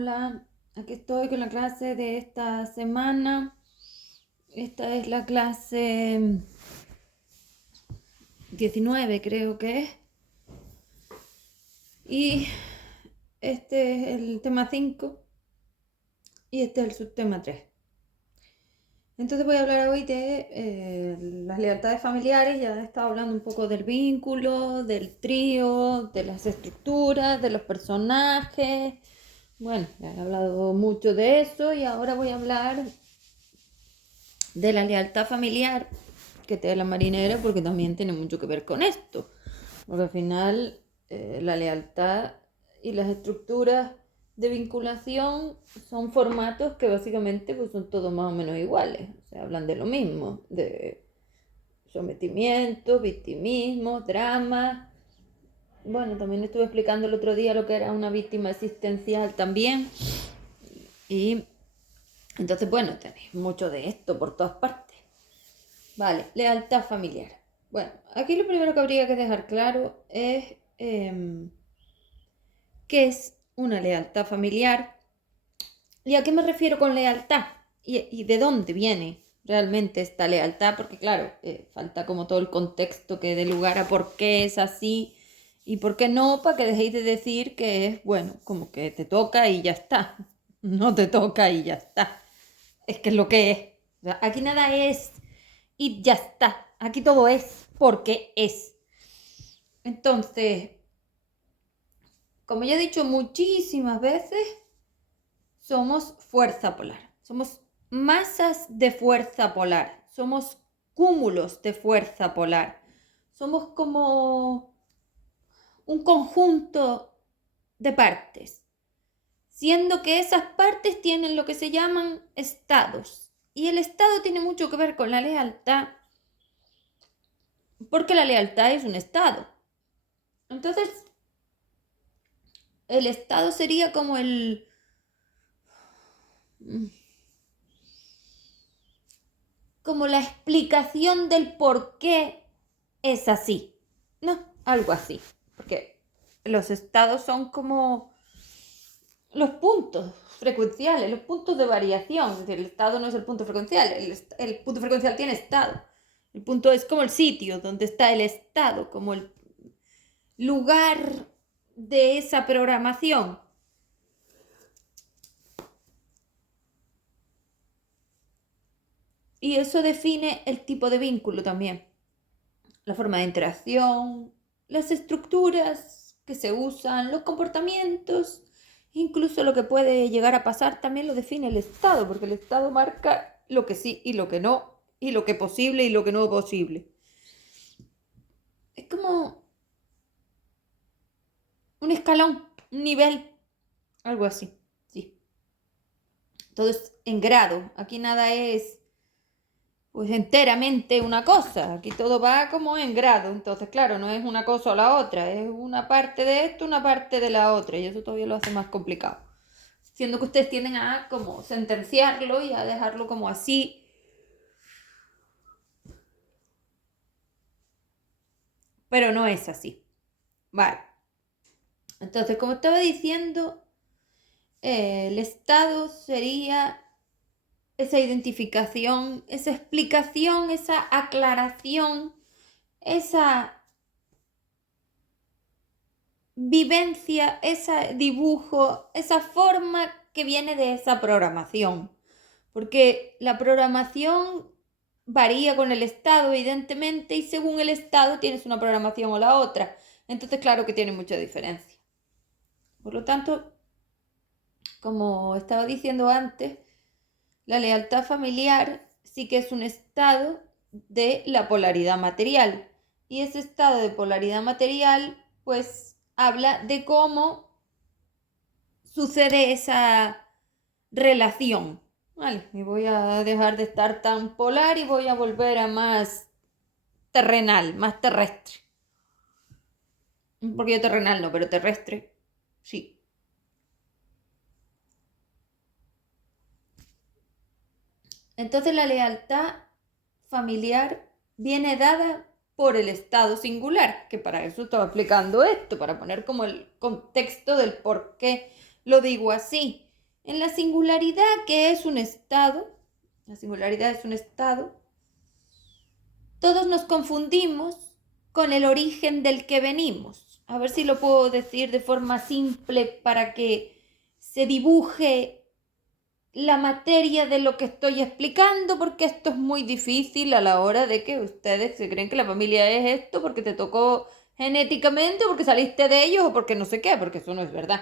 Hola, aquí estoy con la clase de esta semana. Esta es la clase 19, creo que es. Y este es el tema 5 y este es el subtema 3. Entonces voy a hablar hoy de las lealtades familiares. Ya he estado hablando un poco del vínculo, del trío, de las estructuras, de los personajes. Bueno, ya he hablado mucho de eso y ahora voy a hablar de la lealtad familiar que te da la marinera, porque también tiene mucho que ver con esto. Porque al final la lealtad y las estructuras de vinculación son formatos que básicamente pues, son todos más o menos iguales. O sea, hablan de lo mismo, de sometimiento, victimismo, drama. Bueno, también estuve explicando el otro día lo que era una víctima existencial también. Y entonces, bueno, tenéis mucho de esto por todas partes. Vale, lealtad familiar. Bueno, aquí lo primero que habría que dejar claro es qué es una lealtad familiar y a qué me refiero con lealtad y de dónde viene realmente esta lealtad, porque claro, falta como todo el contexto que dé lugar a por qué es así y por qué no, para que dejéis de decir que es, bueno, como que te toca y ya está, no te toca y ya está. Es que es lo que es. O sea, aquí nada es y ya está. Aquí todo es porque es. Entonces, como ya he dicho muchísimas veces, somos fuerza polar. Somos masas de fuerza polar. Somos cúmulos de fuerza polar. Somos como un conjunto de partes, siendo que esas partes tienen lo que se llaman estados. Y el estado tiene mucho que ver con la lealtad, porque la lealtad es un estado. Entonces, el estado sería como como la explicación del por qué es así. No, algo así. Porque los estados son como los puntos frecuenciales, los puntos de variación. Es decir, el estado no es el punto frecuencial, el punto frecuencial tiene estado. El punto es como el sitio donde está el estado, como el lugar de esa programación. Y eso define el tipo de vínculo también. La forma de interacción, las estructuras que se usan, los comportamientos, incluso lo que puede llegar a pasar también lo define el Estado, porque el Estado marca lo que sí y lo que no, y lo que es posible y lo que no es posible. Es como un escalón, un nivel, algo así, sí. Todo es en grado, aquí nada es pues enteramente una cosa. Aquí todo va como en grado. Entonces, claro, no es una cosa o la otra, es una parte de esto, una parte de la otra. Y eso todavía lo hace más complicado. Siendo que ustedes tienden a como sentenciarlo y a dejarlo como así. Pero no es así. Vale. Entonces, como estaba diciendo, el estado sería esa identificación, esa explicación, esa aclaración, esa vivencia, ese dibujo, esa forma que viene de esa programación. Porque la programación varía con el estado, evidentemente, y según el estado tienes una programación o la otra. Entonces, claro que tiene mucha diferencia. Por lo tanto, como estaba diciendo antes, la lealtad familiar sí que es un estado de la polaridad material. Y ese estado de polaridad material, pues, habla de cómo sucede esa relación. Vale, y voy a dejar de estar tan polar y voy a volver a más terrenal, más terrestre. Porque yo terrenal no, pero terrestre sí. Entonces la lealtad familiar viene dada por el estado singular, que para eso estaba explicando esto, para poner como el contexto del por qué lo digo así. En la singularidad, que es un estado, la singularidad es un estado, todos nos confundimos con el origen del que venimos. A ver si lo puedo decir de forma simple para que se dibuje la materia de lo que estoy explicando, porque esto es muy difícil a la hora de que ustedes se creen que la familia es esto porque te tocó genéticamente, porque saliste de ellos o porque no sé qué, porque eso no es verdad.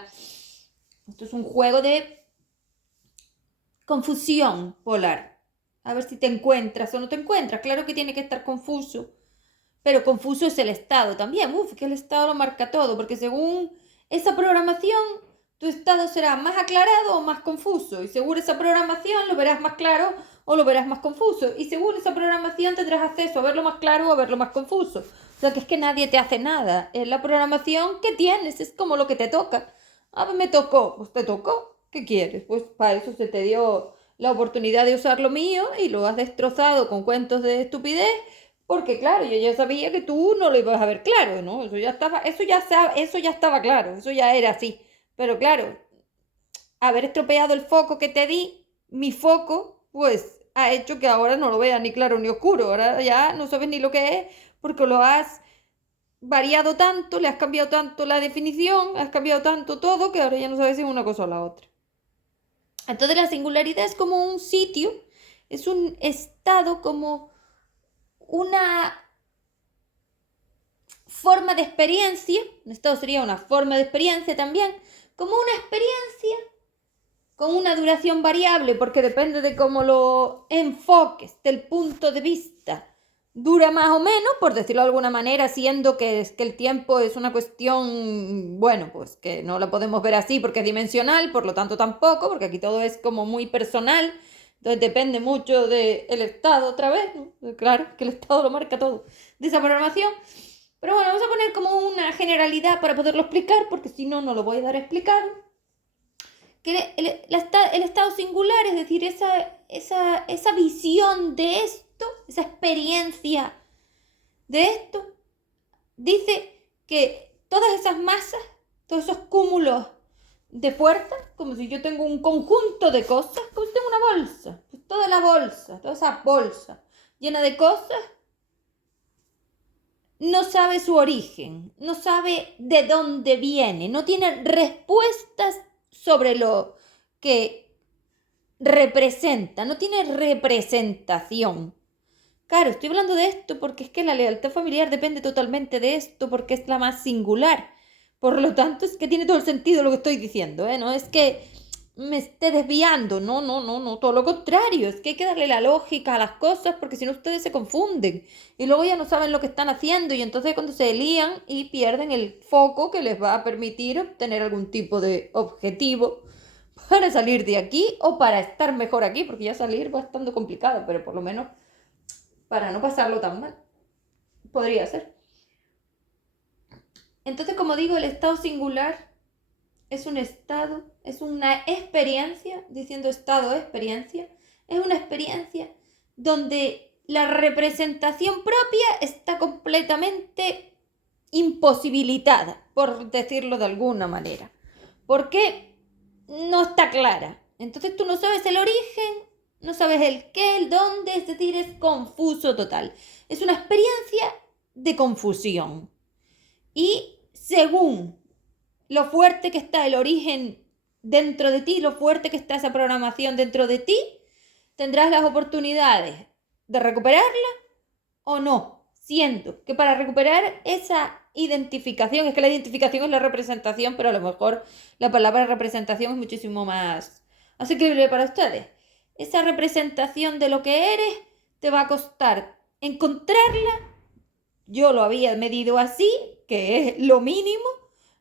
Esto es un juego de confusión polar. A ver si te encuentras o no te encuentras. Claro que tiene que estar confuso, pero confuso es el estado también. Que el estado lo marca todo, porque según esa programación, tu estado será más aclarado o más confuso. Y según esa programación lo verás más claro o lo verás más confuso. Y según esa programación tendrás acceso a verlo más claro o a verlo más confuso. O sea que es que nadie te hace nada. Es la programación que tienes, es como lo que te toca. A ver, me tocó, pues te tocó. ¿Qué quieres? Pues para eso se te dio la oportunidad de usar lo mío y lo has destrozado con cuentos de estupidez, porque claro, yo ya sabía que tú no lo ibas a ver claro, ¿no? Eso ya estaba claro, eso ya era así. Pero claro, haber estropeado el foco que te di, mi foco, pues ha hecho que ahora no lo veas ni claro ni oscuro. Ahora ya no sabes ni lo que es, porque lo has variado tanto, le has cambiado tanto la definición, has cambiado tanto todo, que ahora ya no sabes si es una cosa o la otra. Entonces la singularidad es como un sitio, es un estado, como una forma de experiencia, un estado sería una forma de experiencia también, como una experiencia con una duración variable, porque depende de cómo lo enfoques, del punto de vista. Dura más o menos, por decirlo de alguna manera, siendo que el tiempo es una cuestión, bueno, pues que no la podemos ver así porque es dimensional, por lo tanto tampoco, porque aquí todo es como muy personal, entonces depende mucho del estado otra vez, ¿no? Claro, que el estado lo marca todo, de esa programación. Pero bueno, vamos a poner como una generalidad para poderlo explicar, porque si no, no lo voy a dar explicado. Que el estado singular, es decir, esa visión de esto, esa experiencia de esto, dice que todas esas masas, todos esos cúmulos de fuerzas, como si yo tengo un conjunto de cosas, como si tengo una bolsa, pues toda la bolsa, toda esa bolsa llena de cosas, no sabe su origen, no sabe de dónde viene, no tiene respuestas sobre lo que representa, no tiene representación. Claro, estoy hablando de esto porque es que la lealtad familiar depende totalmente de esto, porque es la más singular. Por lo tanto, es que tiene todo el sentido lo que estoy diciendo, ¿eh? No es que me esté desviando, no, no, no, no, todo lo contrario, es que hay que darle la lógica a las cosas porque si no ustedes se confunden y luego ya no saben lo que están haciendo y entonces cuando se lían y pierden el foco que les va a permitir obtener algún tipo de objetivo para salir de aquí o para estar mejor aquí, porque ya salir va estando complicado, pero por lo menos para no pasarlo tan mal. Podría ser. Entonces, como digo, el estado singular es un estado, es una experiencia, diciendo estado experiencia, es una experiencia donde la representación propia está completamente imposibilitada, por decirlo de alguna manera. Porque no está clara. Entonces tú no sabes el origen, no sabes el qué, el dónde, es decir, es confuso total. Es una experiencia de confusión. Y según lo fuerte que está el origen dentro de ti, lo fuerte que está esa programación dentro de ti, tendrás las oportunidades de recuperarla o no. Siendo que para recuperar esa identificación, es que la identificación es la representación, pero a lo mejor la palabra representación es muchísimo más asequible para ustedes. Esa representación de lo que eres te va a costar encontrarla. Yo lo había medido así, que es lo mínimo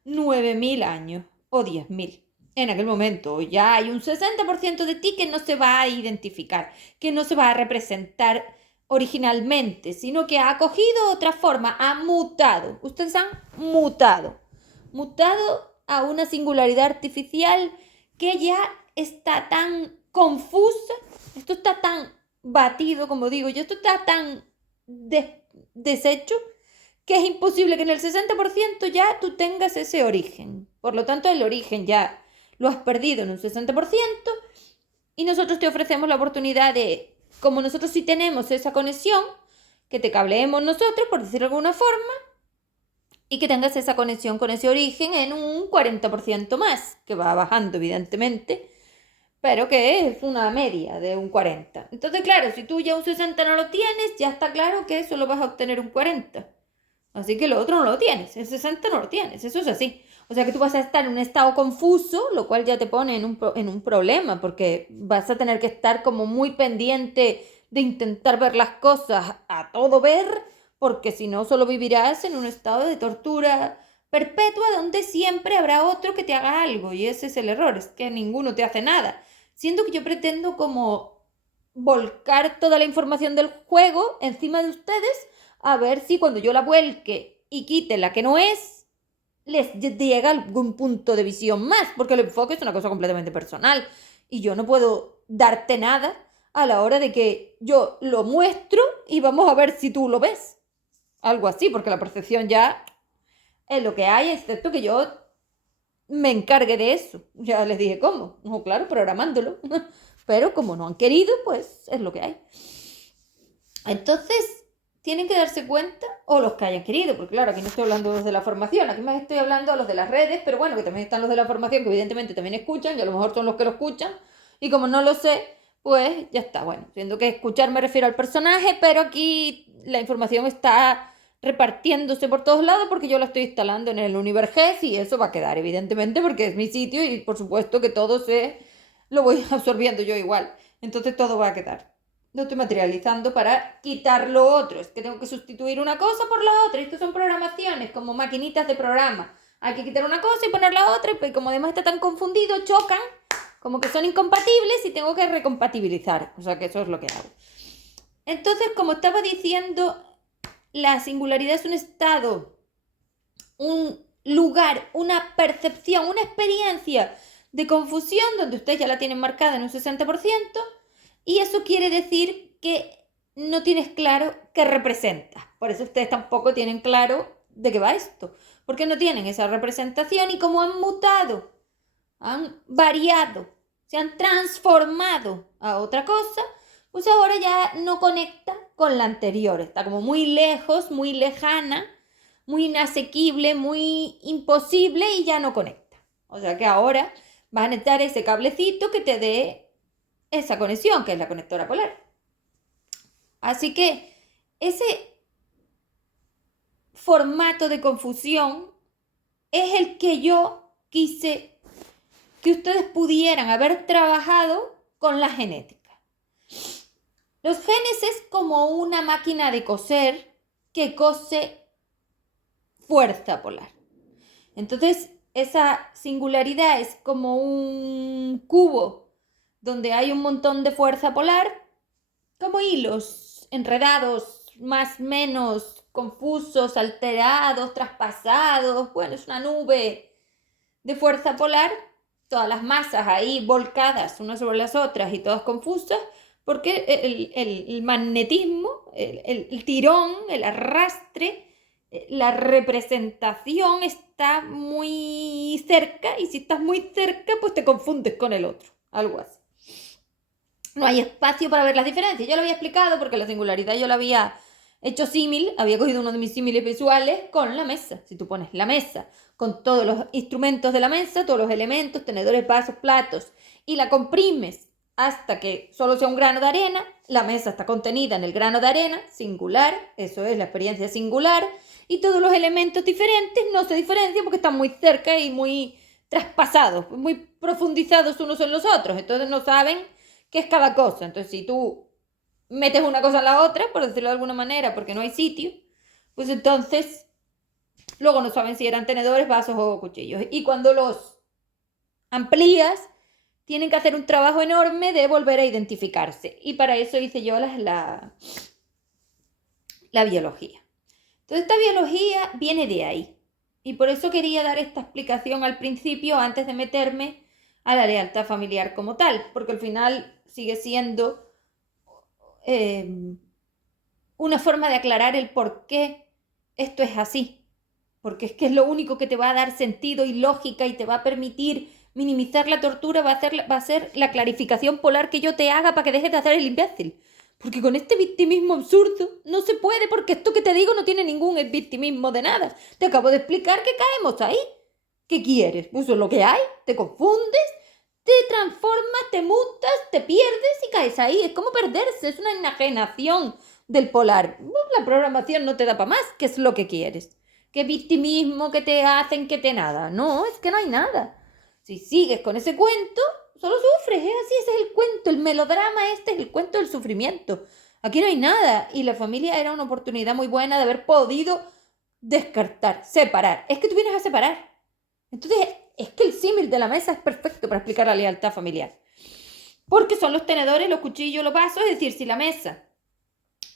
9.000 años o 10.000. En aquel momento ya hay un 60% de ti que no se va a identificar, que no se va a representar originalmente, sino que ha cogido otra forma, ha mutado. Ustedes han mutado. Mutado a una singularidad artificial que ya está tan confusa, esto está tan batido, como digo yo, esto está tan deshecho, que es imposible que en el 60% ya tú tengas ese origen. Por lo tanto, el origen ya lo has perdido en un 60% y nosotros te ofrecemos la oportunidad de, como nosotros sí tenemos esa conexión, que te cableemos nosotros, por decirlo de alguna forma, y que tengas esa conexión con ese origen en un 40% más, que va bajando evidentemente, pero que es una media de un 40. Entonces, claro, si tú ya un 60 no lo tienes, ya está claro que solo vas a obtener un 40. Así que lo otro no lo tienes, el 60 no lo tienes, eso es así. O sea que tú vas a estar en un estado confuso, lo cual ya te pone en un problema, porque vas a tener que estar como muy pendiente de intentar ver las cosas a todo ver, porque si no solo vivirás en un estado de tortura perpetua donde siempre habrá otro que te haga algo, y ese es el error, es que ninguno te hace nada. Siendo que yo pretendo como volcar toda la información del juego encima de ustedes, a ver si cuando yo la vuelque y quite la que no es, les llega algún punto de visión más, porque el enfoque es una cosa completamente personal y yo no puedo darte nada a la hora de que yo lo muestro y vamos a ver si tú lo ves. Algo así, porque la percepción ya es lo que hay, excepto que yo me encargue de eso. Ya les dije cómo. No, claro, programándolo. Pero como no han querido, pues es lo que hay. Entonces, tienen que darse cuenta, o los que hayan querido, porque claro, aquí no estoy hablando de los de la formación, aquí más estoy hablando de los de las redes, pero bueno, que también están los de la formación, que evidentemente también escuchan, y a lo mejor son los que lo escuchan, y como no lo sé, pues ya está, bueno, siendo que escuchar me refiero al personaje, pero aquí la información está repartiéndose por todos lados porque yo la estoy instalando en el Univerges y eso va a quedar, evidentemente, porque es mi sitio y por supuesto que todo lo voy absorbiendo yo igual, entonces todo va a quedar. Lo estoy materializando para quitar lo otro. Es que tengo que sustituir una cosa por la otra. Esto son programaciones, como maquinitas de programa. Hay que quitar una cosa y poner la otra. Y pues como además está tan confundido, chocan, como que son incompatibles y tengo que recompatibilizar. O sea que eso es lo que hago. Entonces, como estaba diciendo, la singularidad es un estado, un lugar, una percepción, una experiencia de confusión donde ustedes ya la tienen marcada en un 60%. Y eso quiere decir que no tienes claro qué representa. Por eso ustedes tampoco tienen claro de qué va esto. Porque no tienen esa representación y como han mutado, han variado, se han transformado a otra cosa, pues ahora ya no conecta con la anterior. Está como muy lejos, muy lejana, muy inasequible, muy imposible y ya no conecta. O sea que ahora vas a necesitar ese cablecito que te dé esa conexión, que es la conectora polar. Así que ese formato de confusión es el que yo quise que ustedes pudieran haber trabajado con la genética. Los genes es como una máquina de coser que cose fuerza polar. Entonces, esa singularidad es como un cubo donde hay un montón de fuerza polar, como hilos enredados, más o menos confusos, alterados, traspasados. Bueno, es una nube de fuerza polar, todas las masas ahí volcadas unas sobre las otras y todas confusas, porque el magnetismo, el tirón, el arrastre, la representación está muy cerca y si estás muy cerca, pues te confundes con el otro, algo así. No hay espacio para ver las diferencias. Yo lo había explicado porque la singularidad yo la había hecho símil, había cogido uno de mis símiles visuales con la mesa. Si tú pones la mesa con todos los instrumentos de la mesa, todos los elementos, tenedores, vasos, platos, y la comprimes hasta que solo sea un grano de arena, la mesa está contenida en el grano de arena, singular, eso es la experiencia singular, y todos los elementos diferentes no se diferencian porque están muy cerca y muy traspasados, muy profundizados unos en los otros, entonces no saben qué es cada cosa. Entonces, si tú metes una cosa en la otra, por decirlo de alguna manera, porque no hay sitio, pues entonces luego no saben si eran tenedores, vasos o cuchillos. Y cuando los amplías, tienen que hacer un trabajo enorme de volver a identificarse. Y para eso hice yo la biología. Entonces, esta biología viene de ahí. Y por eso quería dar esta explicación al principio antes de meterme a la lealtad familiar como tal, porque al final sigue siendo una forma de aclarar el por qué esto es así. Porque es que es lo único que te va a dar sentido y lógica y te va a permitir minimizar la tortura va a ser la clarificación polar que yo te haga para que dejes de hacer el imbécil. Porque con este victimismo absurdo no se puede, porque esto que te digo no tiene ningún victimismo de nada. Te acabo de explicar que caemos ahí. ¿Qué quieres? Pues eso es lo que hay. Te confundes, te transformas, te mutas, te pierdes y caes ahí. Es como perderse, es una enajenación del polar. La programación no te da para más. ¿Qué es lo que quieres? ¿Qué victimismo que te hacen que te nada? No, es que no hay nada. Si sigues con ese cuento, solo sufres, ¿eh? Así ese es el cuento, el melodrama este es el cuento del sufrimiento. Aquí no hay nada y la familia era una oportunidad muy buena de haber podido descartar, separar. Es que tú vienes a separar. Entonces, es que el símil de la mesa es perfecto para explicar la lealtad familiar. Porque son los tenedores, los cuchillos, los vasos, es decir, si la mesa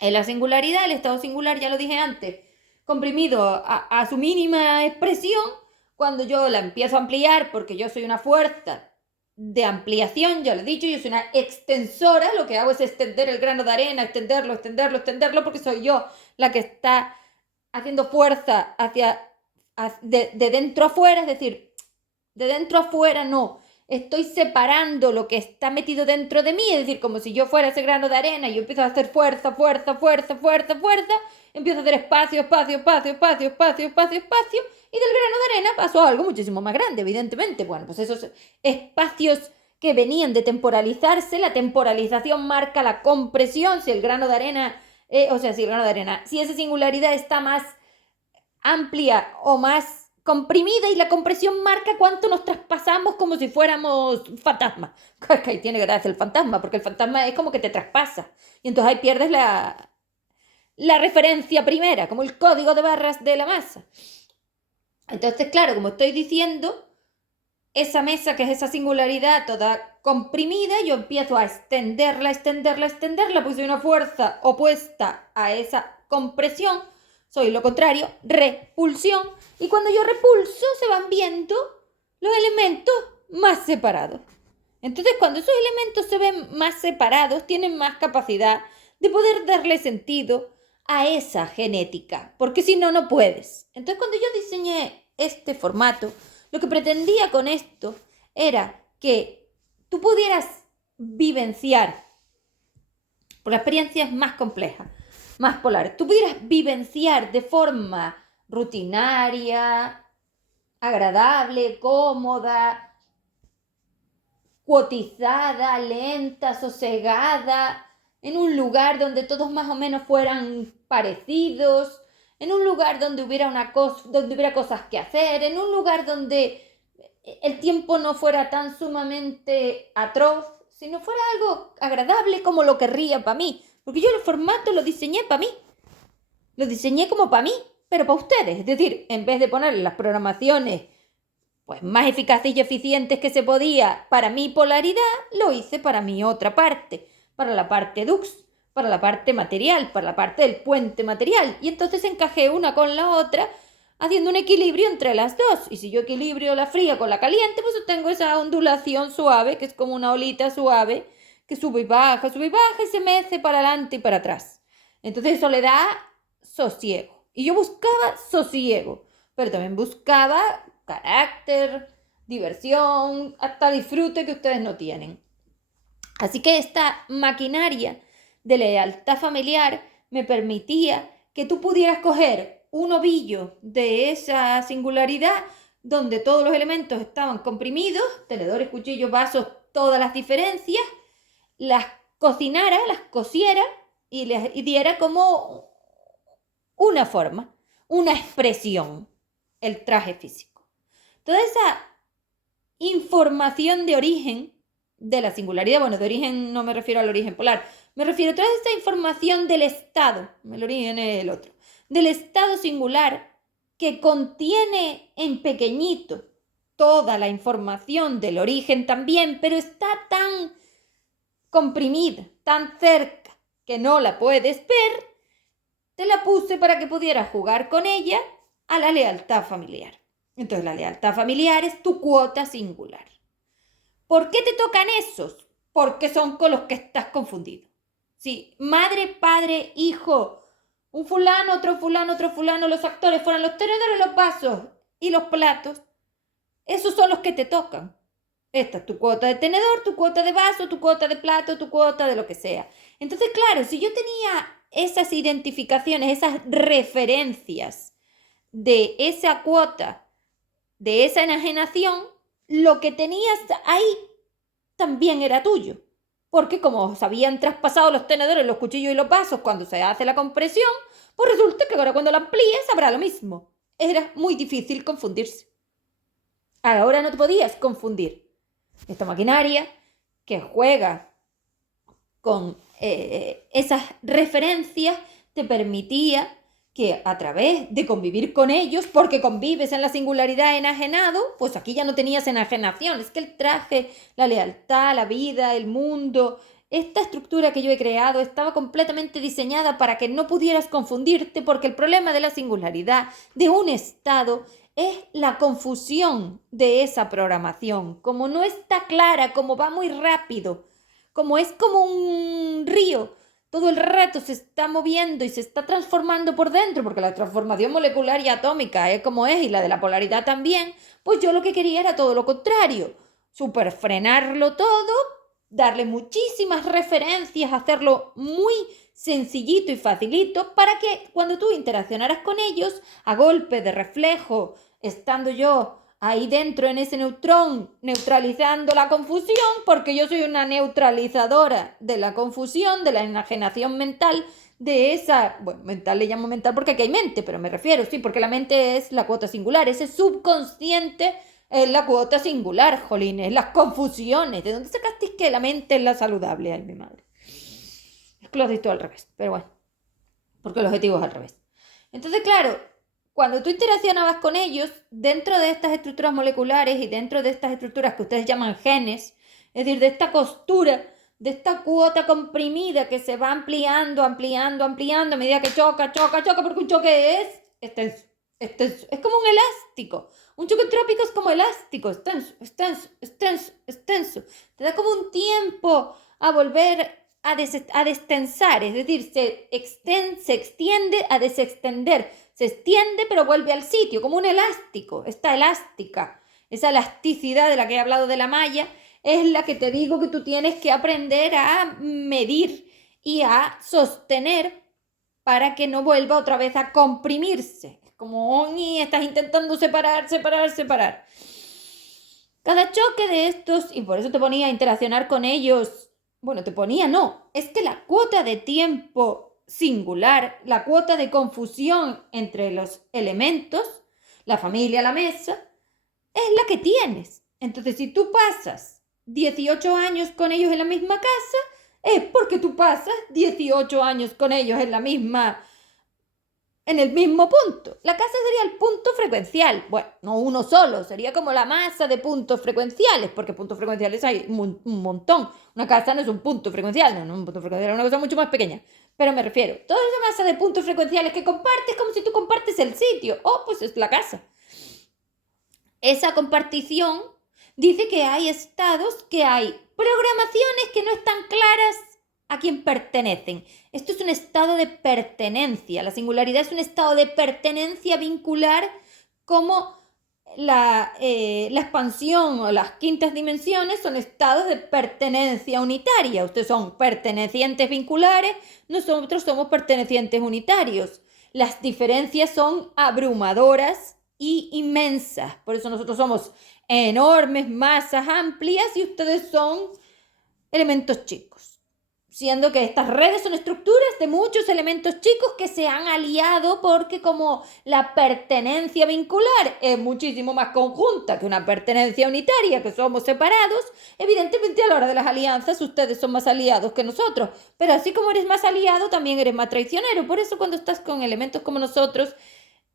es la singularidad, el estado singular, ya lo dije antes, comprimido a su mínima expresión, cuando yo la empiezo a ampliar, porque yo soy una fuerza de ampliación, ya lo he dicho, yo soy una extensora, lo que hago es extender el grano de arena, extenderlo, extenderlo, extenderlo, porque soy yo la que está haciendo fuerza de dentro a afuera, es decir, de dentro a afuera no, estoy separando lo que está metido dentro de mí, es decir, como si yo fuera ese grano de arena y yo empiezo a hacer fuerza, fuerza, fuerza, fuerza, fuerza, empiezo a hacer espacio, espacio, espacio, espacio, espacio, espacio, espacio, y del grano de arena pasó a algo muchísimo más grande, evidentemente. Bueno, pues esos espacios que venían de temporalizarse, la temporalización marca la compresión, si el grano de arena, si esa singularidad está más amplia o más comprimida y la compresión marca cuánto nos traspasamos como si fuéramos fantasmas. Ahí tiene gracia el fantasma, porque el fantasma es como que te traspasa. Y entonces ahí pierdes la referencia primera, como el código de barras de la masa. Entonces, claro, como estoy diciendo, esa mesa que es esa singularidad toda comprimida, yo empiezo a extenderla, extenderla, extenderla, pues soy una fuerza opuesta a esa compresión, soy lo contrario, repulsión, y cuando yo repulso se van viendo los elementos más separados. Entonces, cuando esos elementos se ven más separados, tienen más capacidad de poder darle sentido a esa genética, porque si no, no puedes. Entonces, cuando yo diseñé este formato, lo que pretendía con esto era que tú pudieras vivenciar, por la experiencia es más compleja, más polar, tú pudieras vivenciar de forma rutinaria, agradable, cómoda, cuotizada, lenta, sosegada, en un lugar donde todos más o menos fueran parecidos, en un lugar donde donde hubiera cosas que hacer, en un lugar donde el tiempo no fuera tan sumamente atroz, sino fuera algo agradable como lo querría para mí. Porque yo el formato lo diseñé para mí. Lo diseñé como para mí, pero para ustedes. Es decir, en vez de poner las programaciones pues más eficaces y eficientes que se podía para mi polaridad, lo hice para mi otra parte, para la parte Dux, para la parte material, para la parte del puente material. Y entonces encajé una con la otra, haciendo un equilibrio entre las dos. Y si yo equilibrio la fría con la caliente, pues tengo esa ondulación suave, que es como una olita suave, que sube y baja y se mece para adelante y para atrás. Entonces eso le da sosiego. Y yo buscaba sosiego, pero también buscaba carácter, diversión, hasta disfrute que ustedes no tienen. Así que esta maquinaria de lealtad familiar me permitía que tú pudieras coger un ovillo de esa singularidad donde todos los elementos estaban comprimidos, tenedores, cuchillos, vasos, todas las diferencias, las cocinara, las cociera y les diera como una forma, una expresión, el traje físico. Toda esa información de origen de la singularidad, bueno, de origen no me refiero al origen polar, me refiero a toda esta información del estado, el origen es el otro, del estado singular que contiene en pequeñito toda la información del origen también, pero está tan comprimida, tan cerca, que no la puedes ver, te la puse para que pudieras jugar con ella a la lealtad familiar. Entonces la lealtad familiar es tu cuota singular. ¿Por qué te tocan esos? Porque son con los que estás confundido. Si madre, padre, hijo, un fulano, otro fulano, otro fulano, los actores fueran los tenedores, los vasos y los platos, esos son los que te tocan. Esta es tu cuota de tenedor, tu cuota de vaso, tu cuota de plato, tu cuota de lo que sea. Entonces, claro, si yo tenía esas identificaciones, esas referencias de esa cuota, de esa enajenación, lo que tenías ahí también era tuyo. Porque como se habían traspasado los tenedores, los cuchillos y los vasos cuando se hace la compresión, pues resulta que ahora cuando la amplíes habrá lo mismo. Era muy difícil confundirse. Ahora no te podías confundir. Esta maquinaria que juega con esas referencias te permitía que a través de convivir con ellos, porque convives en la singularidad enajenado, pues aquí ya no tenías enajenación, es que el traje, la lealtad, la vida, el mundo, esta estructura que yo he creado estaba completamente diseñada para que no pudieras confundirte, porque el problema de la singularidad de un estado es la confusión de esa programación, como no está clara, como va muy rápido, como es como un río, todo el rato se está moviendo y se está transformando por dentro, porque la transformación molecular y atómica es como es, y la de la polaridad también, pues yo lo que quería era todo lo contrario, superfrenarlo todo, darle muchísimas referencias, hacerlo muy sencillito y facilito para que cuando tú interaccionaras con ellos, a golpe de reflejo, estando yo ahí dentro en ese neutrón, neutralizando la confusión, porque yo soy una neutralizadora de la confusión, de la enajenación mental, de esa, bueno, mental le llamo mental porque aquí hay mente, pero me refiero, sí, porque la mente es la cuota singular, ese subconsciente es la cuota singular, jolines, las confusiones, ¿de dónde sacaste que la mente es la saludable? Ay, mi madre. Es que lo has visto al revés, pero bueno, porque el objetivo es al revés. Entonces, claro, cuando tú interaccionabas con ellos, dentro de estas estructuras moleculares y dentro de estas estructuras que ustedes llaman genes, es decir, de esta costura, de esta cuota comprimida que se va ampliando, ampliando, ampliando a medida que choca, choca, choca, porque un choque es extenso, extenso. Es como un elástico. Un choque entrópico es como elástico, extenso, extenso, extenso, extenso. Te da como un tiempo a volver a destensar, es decir, se extiende a desextender, se extiende pero vuelve al sitio, como un elástico, está elástica. Esa elasticidad de la que he hablado de la malla es la que te digo que tú tienes que aprender a medir y a sostener para que no vuelva otra vez a comprimirse. Es como, estás intentando separar, separar, separar. Cada choque de estos, y por eso te ponía a interaccionar con ellos, bueno, te ponía, no, es que la cuota de tiempo singular, la cuota de confusión entre los elementos, la familia, la mesa, es la que tienes. Entonces, si tú pasas 18 años con ellos en la misma casa, es porque tú pasas 18 años con ellos en el mismo punto. La casa sería el punto frecuencial. Bueno, no uno solo, sería como la masa de puntos frecuenciales, porque puntos frecuenciales hay un montón. Una casa no es un punto frecuencial, no, un punto frecuencial es una cosa mucho más pequeña. Pero me refiero, toda esa masa de puntos frecuenciales que compartes, como si tú compartes el sitio. Oh, pues es la casa. Esa compartición dice que hay estados, que hay programaciones que no están claras a quién pertenecen. Esto es un estado de pertenencia. La singularidad es un estado de pertenencia vincular como la expansión o las quintas dimensiones son estados de pertenencia unitaria. Ustedes son pertenecientes vinculares, nosotros somos pertenecientes unitarios. Las diferencias son abrumadoras y inmensas. Por eso nosotros somos enormes, masas amplias y ustedes son elementos chicos. Siendo que estas redes son estructuras de muchos elementos chicos que se han aliado porque como la pertenencia vincular es muchísimo más conjunta que una pertenencia unitaria, que somos separados, evidentemente a la hora de las alianzas ustedes son más aliados que nosotros, pero así como eres más aliado, también eres más traicionero. Por eso cuando estás con elementos como nosotros,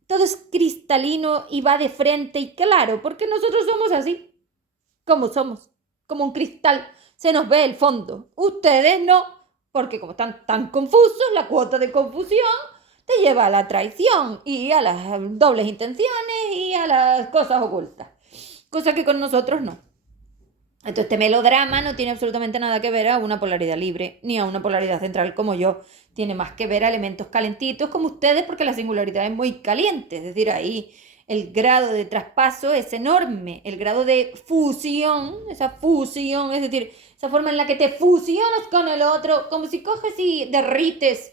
todo es cristalino y va de frente y claro, porque nosotros somos así, como somos, como un cristal. Se nos ve el fondo. Ustedes no, porque como están tan confusos, la cuota de confusión te lleva a la traición y a las dobles intenciones y a las cosas ocultas. Cosa que con nosotros no. Entonces, este melodrama no tiene absolutamente nada que ver a una polaridad libre, ni a una polaridad central como yo. Tiene más que ver a elementos calentitos como ustedes, porque la singularidad es muy caliente. Es decir, ahí el grado de traspaso es enorme, el grado de fusión, esa fusión, es decir, esa forma en la que te fusionas con el otro, como si coges y derrites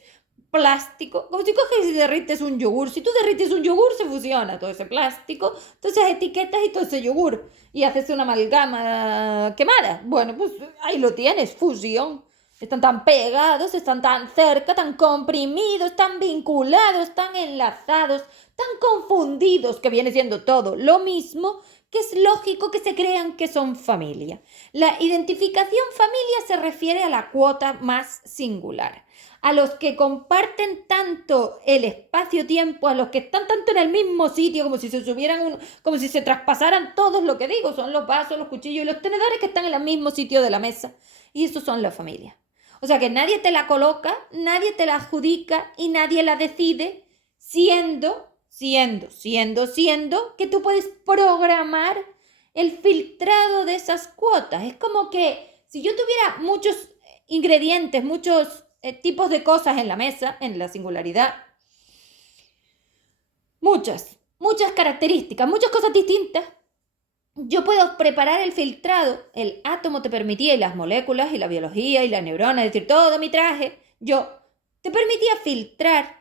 plástico, como si coges y derrites un yogur. Si tú derrites un yogur, se fusiona todo ese plástico, todas esas etiquetas y todo ese yogur, y haces una amalgama quemada. Bueno, pues ahí lo tienes, fusión. Están tan pegados, están tan cerca, tan comprimidos, tan vinculados, tan enlazados, tan confundidos, que viene siendo todo lo mismo, que es lógico que se crean que son familia. La identificación familia se refiere a la cuota más singular, a los que comparten tanto el espacio-tiempo, a los que están tanto en el mismo sitio, como si se subieran, como si se traspasaran todos, lo que digo, son los vasos, los cuchillos y los tenedores que están en el mismo sitio de la mesa. Y esos son la familia. O sea que nadie te la coloca, nadie te la adjudica y nadie la decide, siendo que tú puedes programar el filtrado de esas cuotas. Es como que si yo tuviera muchos ingredientes, muchos tipos de cosas en la mesa, en la singularidad, muchas características, muchas cosas distintas, yo puedo preparar el filtrado, el átomo te permitía, y las moléculas, y la biología, y la neurona, es decir, todo mi traje, yo te permitía filtrar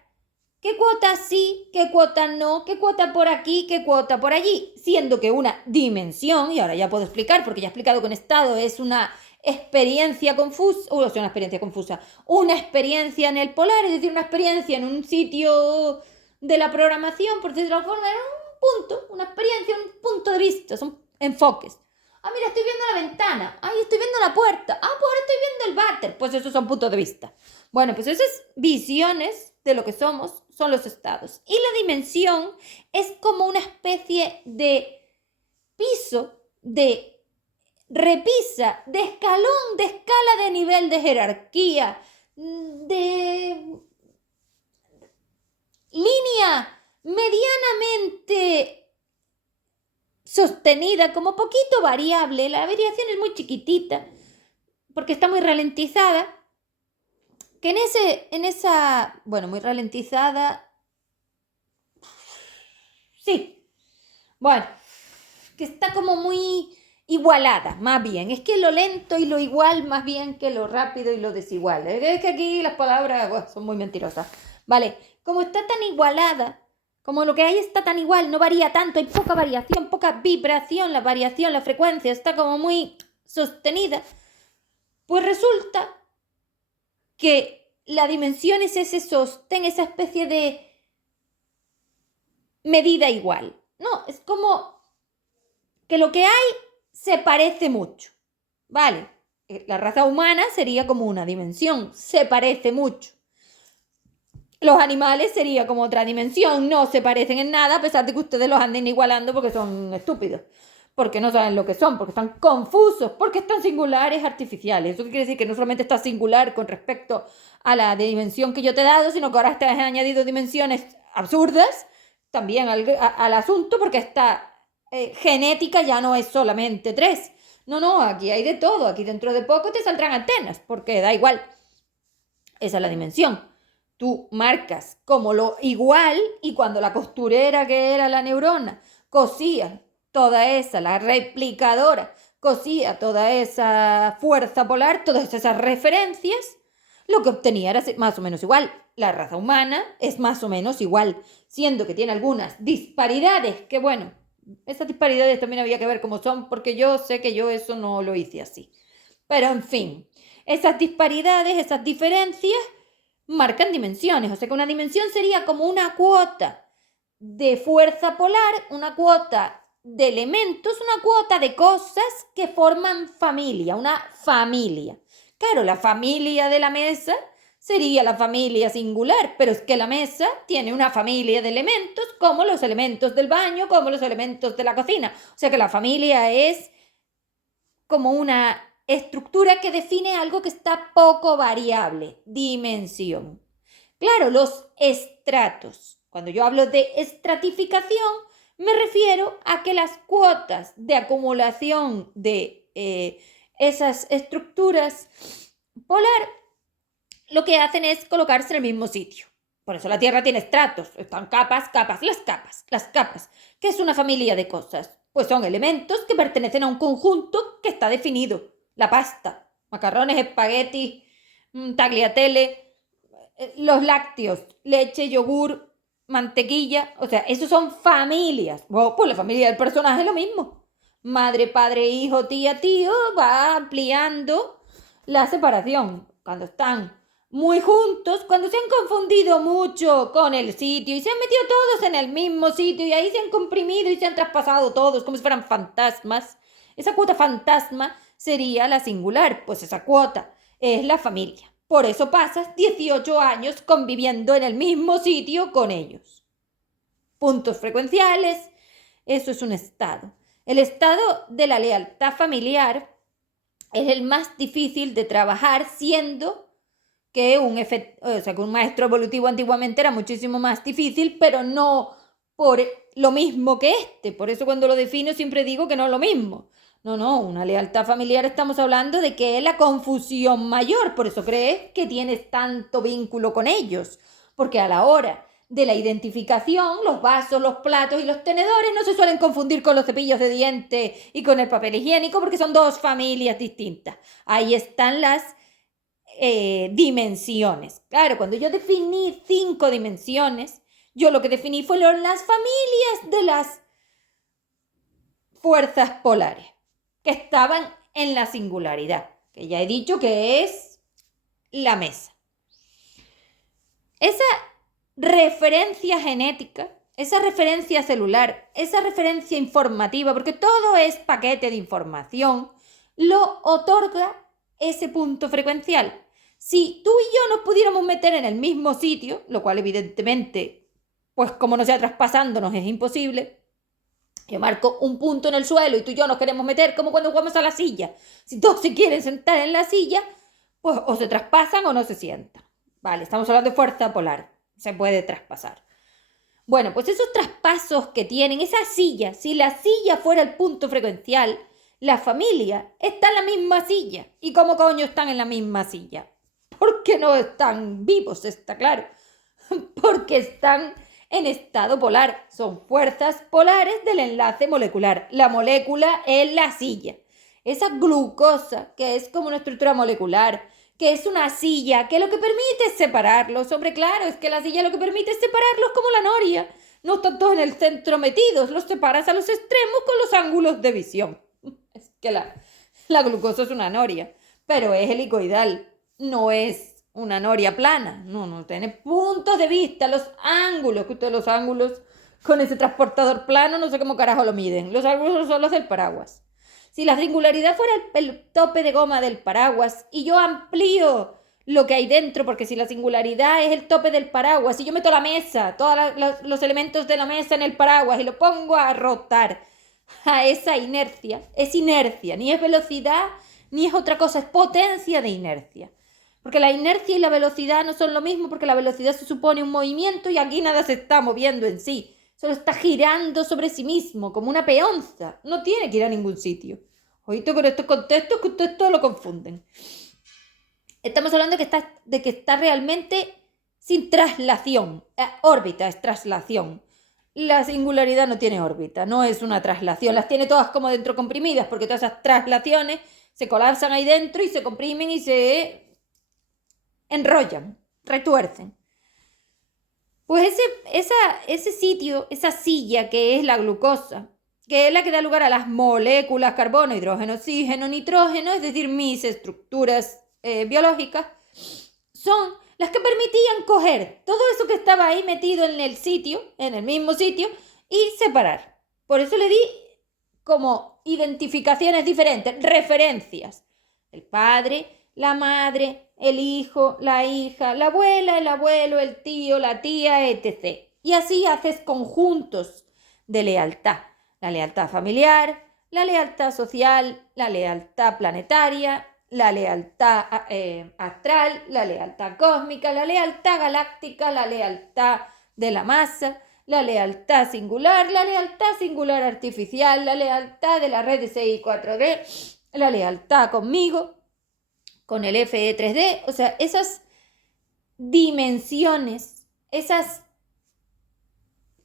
qué cuota sí, qué cuota no, qué cuota por aquí, qué cuota por allí, siendo que una dimensión, y ahora ya puedo explicar, porque ya he explicado que un estado es una experiencia confusa, una experiencia en el polar, es decir, una experiencia en un sitio de la programación, por decirlo de alguna forma, una experiencia, un punto de vista, son enfoques. Ah, mira, estoy viendo la ventana. Ay, estoy viendo la puerta. Ah, pues ahora estoy viendo el váter. Pues esos son puntos de vista. Bueno, pues esas visiones de lo que somos son los estados. Y la dimensión es como una especie de piso, de repisa, de escalón, de escala de nivel de jerarquía, de línea medianamente sostenida, como poquito variable. La variación es muy chiquitita porque está muy ralentizada, que muy ralentizada, sí, bueno, que está como muy igualada, más bien. Es que lo lento y lo igual más bien que lo rápido y lo desigual. Es que aquí las palabras son muy mentirosas. Vale, como está tan igualada, como lo que hay está tan igual, no varía tanto, hay poca variación, poca vibración, la frecuencia está como muy sostenida, pues resulta que la dimensión es ese sostén, esa especie de medida igual. No, es como que lo que hay se parece mucho, ¿vale? La raza humana sería como una dimensión, se parece mucho. Los animales sería como otra dimensión, no se parecen en nada, a pesar de que ustedes los anden igualando porque son estúpidos, porque no saben lo que son, porque están confusos, porque están singulares artificiales. Eso quiere decir que no solamente está singular con respecto a la dimensión que yo te he dado, sino que ahora te has añadido dimensiones absurdas también al asunto, porque esta genética ya no es solamente 3. No, aquí hay de todo, aquí dentro de poco te saldrán antenas, porque da igual, esa es la dimensión. Tú marcas como lo igual y cuando la costurera que era la neurona cosía toda esa, la replicadora, cosía toda esa fuerza polar, todas esas referencias, lo que obtenía era más o menos igual. La raza humana es más o menos igual, siendo que tiene algunas disparidades, que bueno, esas disparidades también había que ver cómo son, porque yo sé que yo eso no lo hice así. Pero en fin, esas disparidades, esas diferencias marcan dimensiones, o sea que una dimensión sería como una cuota de fuerza polar, una cuota de elementos, una cuota de cosas que forman familia, una familia. Claro, la familia de la mesa sería la familia singular, pero es que la mesa tiene una familia de elementos como los elementos del baño, como los elementos de la cocina. O sea que la familia es como una estructura que define algo que está poco variable, dimensión. Claro, los estratos. Cuando yo hablo de estratificación, me refiero a que las cuotas de acumulación de esas estructuras polar lo que hacen es colocarse en el mismo sitio. Por eso la Tierra tiene estratos, están capas, capas, las capas. ¿Qué es una familia de cosas? Pues son elementos que pertenecen a un conjunto que está definido. La pasta, macarrones, espaguetis, tagliatelle, los lácteos, leche, yogur, mantequilla, o sea, esos son familias. Bueno, pues la familia del personaje es lo mismo. Madre, padre, hijo, tía, tío, va ampliando la separación. Cuando están muy juntos, cuando se han confundido mucho con el sitio y se han metido todos en el mismo sitio y ahí se han comprimido y se han traspasado todos como si fueran fantasmas, esa cuota fantasma sería la singular, pues esa cuota es la familia. Por eso pasas 18 años conviviendo en el mismo sitio con ellos. Puntos frecuenciales, eso es un estado. El estado de la lealtad familiar es el más difícil de trabajar, siendo que que un maestro evolutivo antiguamente era muchísimo más difícil, pero no por lo mismo que este. Por eso cuando lo defino siempre digo que no es lo mismo. No, una lealtad familiar estamos hablando de que es la confusión mayor, por eso crees que tienes tanto vínculo con ellos, porque a la hora de la identificación, los vasos, los platos y los tenedores no se suelen confundir con los cepillos de dientes y con el papel higiénico porque son dos familias distintas. Ahí están las dimensiones. Claro, cuando yo definí 5 dimensiones, yo lo que definí fueron las familias de las fuerzas polares que estaban en la singularidad, que ya he dicho que es la mesa. Esa referencia genética, esa referencia celular, esa referencia informativa, porque todo es paquete de información, lo otorga ese punto frecuencial. Si tú y yo nos pudiéramos meter en el mismo sitio, lo cual evidentemente, pues como no sea traspasándonos es imposible, yo marco un punto en el suelo y tú y yo nos queremos meter como cuando jugamos a la silla. Si todos se quieren sentar en la silla, pues o se traspasan o no se sientan. Vale, estamos hablando de fuerza polar. Se puede traspasar. Bueno, pues esos traspasos que tienen, esa silla, si la silla fuera el punto frecuencial, la familia está en la misma silla. ¿Y cómo coño están en la misma silla? Porque no están vivos, está claro. Porque están en estado polar. Son fuerzas polares del enlace molecular. La molécula es la silla. Esa glucosa, que es como una estructura molecular, que es una silla, que lo que permite es separarlos. Hombre, claro, es que la silla lo que permite es separarlos como la noria. No están todos en el centro metidos, los separas a los extremos con los ángulos de visión. Es que la glucosa es una noria, pero es helicoidal, no es una noria plana. No tiene puntos de vista, los ángulos, que ustedes los ángulos con ese transportador plano, no sé cómo carajo lo miden. Los ángulos son los del paraguas. Si la singularidad fuera el tope de goma del paraguas y yo amplío lo que hay dentro, porque si la singularidad es el tope del paraguas, si yo meto la mesa, todos los elementos de la mesa en el paraguas y lo pongo a rotar a esa inercia, es inercia, ni es velocidad, ni es otra cosa, es potencia de inercia. Porque la inercia y la velocidad no son lo mismo, porque la velocidad se supone un movimiento y aquí nada se está moviendo en sí. Solo está girando sobre sí mismo, como una peonza. No tiene que ir a ningún sitio. Ojito con estos contextos que ustedes todo lo confunden. Estamos hablando de que está realmente sin traslación. Órbita es traslación. La singularidad no tiene órbita, no es una traslación. Las tiene todas como dentro comprimidas, porque todas esas traslaciones se colapsan ahí dentro y se comprimen y se enrollan, retuercen. Pues ese sitio, esa silla que es la glucosa, que es la que da lugar a las moléculas carbono, hidrógeno, oxígeno, nitrógeno, es decir, mis estructuras biológicas, son las que permitían coger todo eso que estaba ahí metido en el sitio, en el mismo sitio, y separar. Por eso le di como identificaciones diferentes, referencias. El padre, la madre, el hijo, la hija, la abuela, el abuelo, el tío, la tía, etc. Y así haces conjuntos de lealtad. La lealtad familiar, la lealtad social, la lealtad planetaria, la lealtad astral, la lealtad cósmica, la lealtad galáctica, la lealtad de la masa, la lealtad singular artificial, la lealtad de la red de 6 y 4D, la lealtad conmigo, con el FE3D, o sea, esas dimensiones esas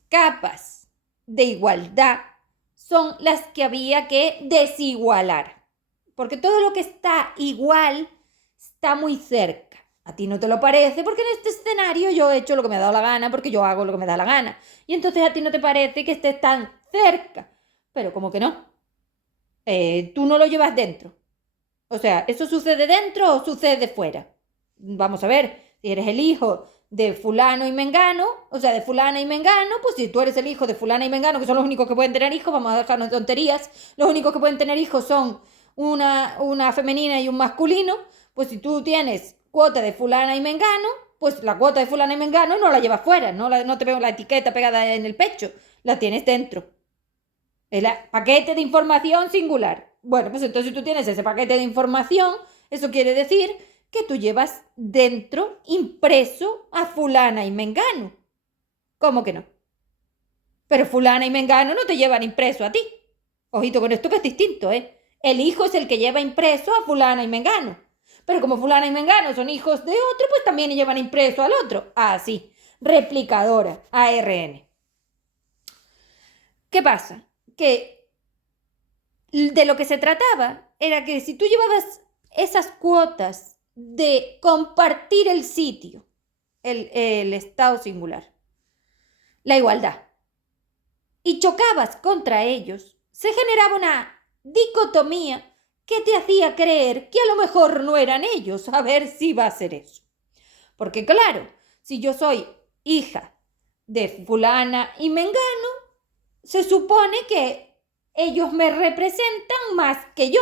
capas de igualdad son las que había que desigualar. Porque todo lo que está igual está muy cerca. A ti no te lo parece porque en este escenario yo he hecho lo que me ha dado la gana porque yo hago lo que me da la gana. Y entonces a ti no te parece que estés tan cerca. Pero como que no. Tú no lo llevas dentro. O sea, ¿eso sucede dentro o sucede fuera? Vamos a ver, si eres el hijo de fulano y mengano, o sea, de fulana y mengano, pues si tú eres el hijo de fulana y mengano, que son los únicos que pueden tener hijos, vamos a dejarnos de tonterías, los únicos que pueden tener hijos son una femenina y un masculino, pues si tú tienes cuota de fulana y mengano, pues la cuota de fulana y mengano no la llevas fuera, no te veo la etiqueta pegada en el pecho, la tienes dentro. El paquete de información singular. Bueno, pues entonces si tú tienes ese paquete de información, eso quiere decir que tú llevas dentro impreso a fulana y mengano. ¿Cómo que no? Pero fulana y mengano no te llevan impreso a ti. Ojito con esto que es distinto, ¿eh? El hijo es el que lleva impreso a fulana y mengano. Pero como fulana y mengano son hijos de otro, pues también llevan impreso al otro. Así. Replicadora. ARN. ¿Qué pasa? Que de lo que se trataba era que si tú llevabas esas cuotas de compartir el sitio, el estado singular, la igualdad, y chocabas contra ellos, se generaba una dicotomía que te hacía creer que a lo mejor no eran ellos, a ver si va a ser eso. Porque claro, si yo soy hija de fulana y mengano, se supone que ellos me representan más que yo,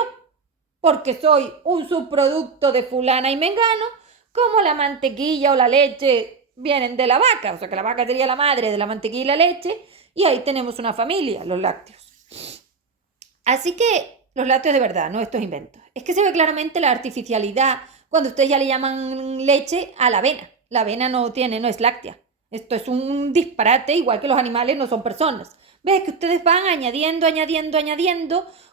porque soy un subproducto de fulana y mengano, como la mantequilla o la leche vienen de la vaca, o sea que la vaca sería la madre de la mantequilla y la leche, y ahí tenemos una familia, los lácteos. Así que los lácteos de verdad, no estos inventos. Es que se ve claramente la artificialidad cuando ustedes ya le llaman leche a la avena. La avena no es láctea. Esto es un disparate, igual que los animales no son personas. ¿Ves que ustedes van añadiendo